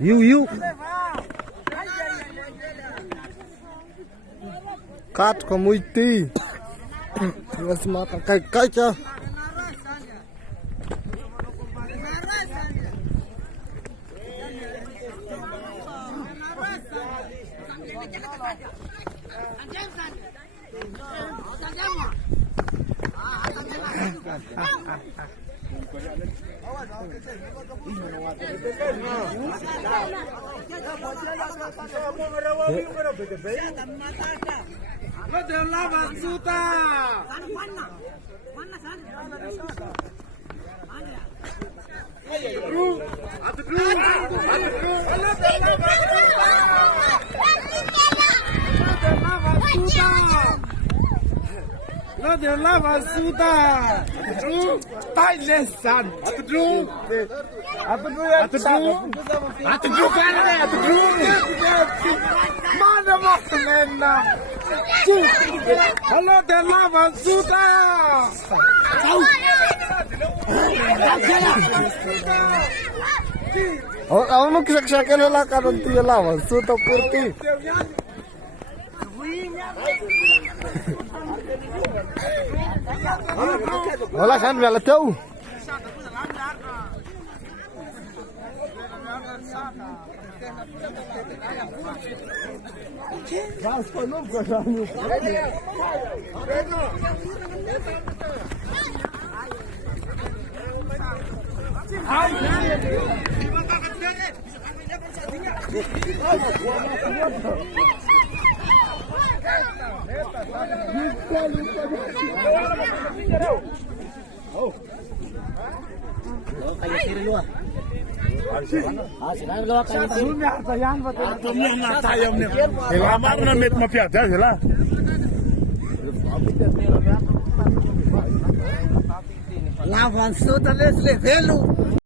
Iu. Cát có mùi tì. Mas mata cai cha. Lo de lava suda. Tai lesan. Atu kana ne atu. Mana masmena. Lo de lava suda. Oh, kamu kisah-kisahkan lah karena dia lawan sudah purti. Wala kan wala tahu. Lavan suda le velu.